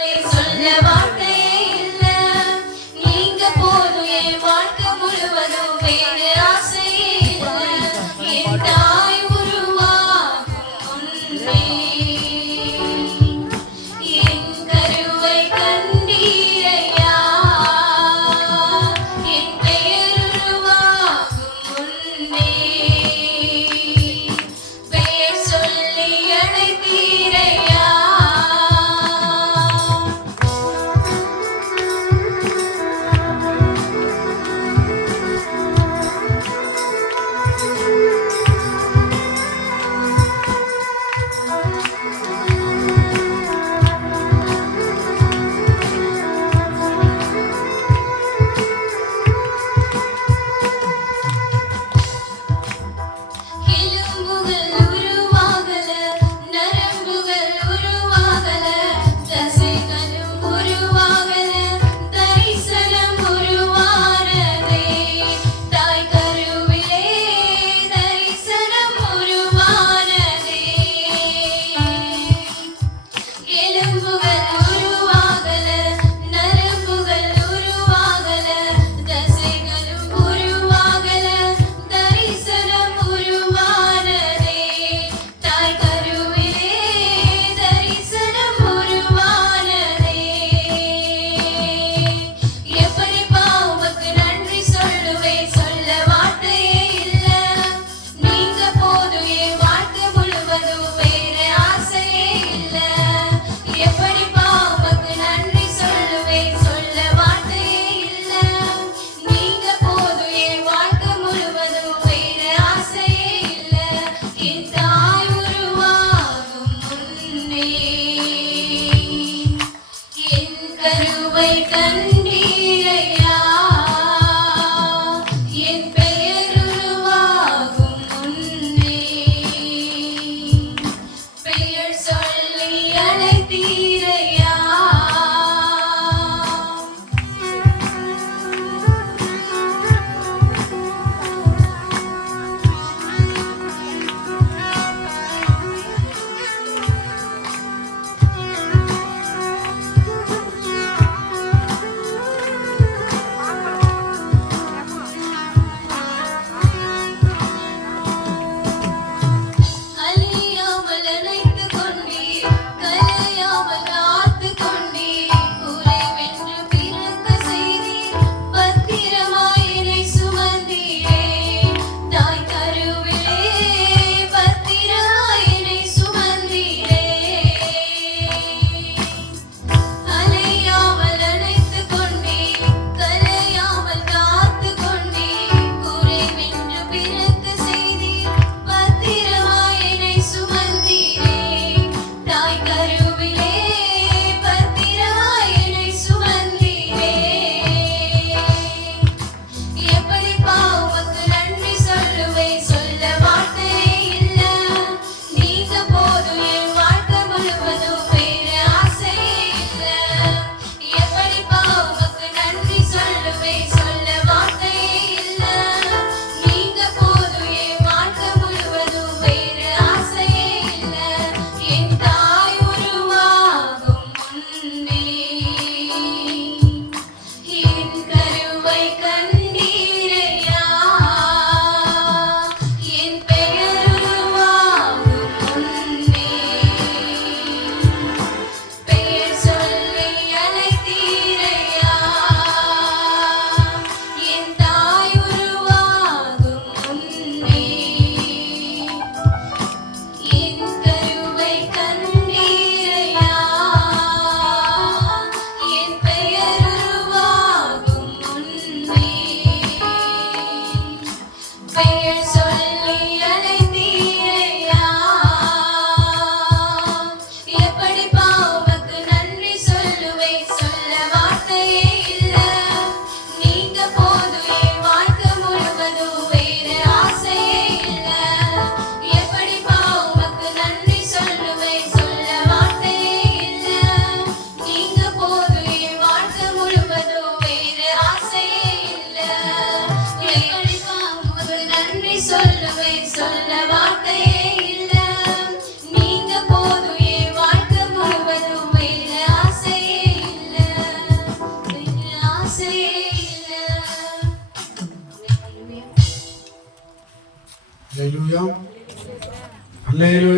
சொல்ல வார்த்தையே இல்ல, நீங்க போதும் என் வாழ்க்கை முழுவதும், வேறு ஆசையே இல்ல. என் தாய் உருவாகும் முன்னே என் கருவை கண்டீரையா, என் பெயர் உருவாகும் முன்னே பெயர் சொல்லி அழைத்தீரையா. எலும்புகள் உருவாகல, நரம்புகள் உருவாகல, தசைகளும் உருவாகல, தரிசனம் உருவானதே. தாய் கருவிலே தரிசனம் உருவானதே. எலும்புகள் உருவாகல, நரம்புகள் உருவாகல, தசைகளும் உருவாகல, தரிசனம் உருவானதே. தாய் கருவிலே தரிசனம் உருவானதே. எப்படிப்பா உமக்கு நன்றி சொல்லுவேன், சொல்ல வார்த்தையே இல்ல. நீங்க போதும் என் வாழ்க்கை முழுவதும், வேற ஆசையே இல்ல. எப்படிப்பா உமக்கு நன்றி சொல்லுவேன், சொல்ல வார்த்தையே இல்ல. நீங்க போதும் என் வாழ்க்கை முழுவதும், வேற ஆசையே இல்ல. என் தாய் உருவாகும் முன்னே என் கருவை கண்டீரையா, என் பெயர் உருவாகும் முன்னே பெயர் சொல்லி அழைத்தீரையா. அல்லேலூயா அல்லேலூயா.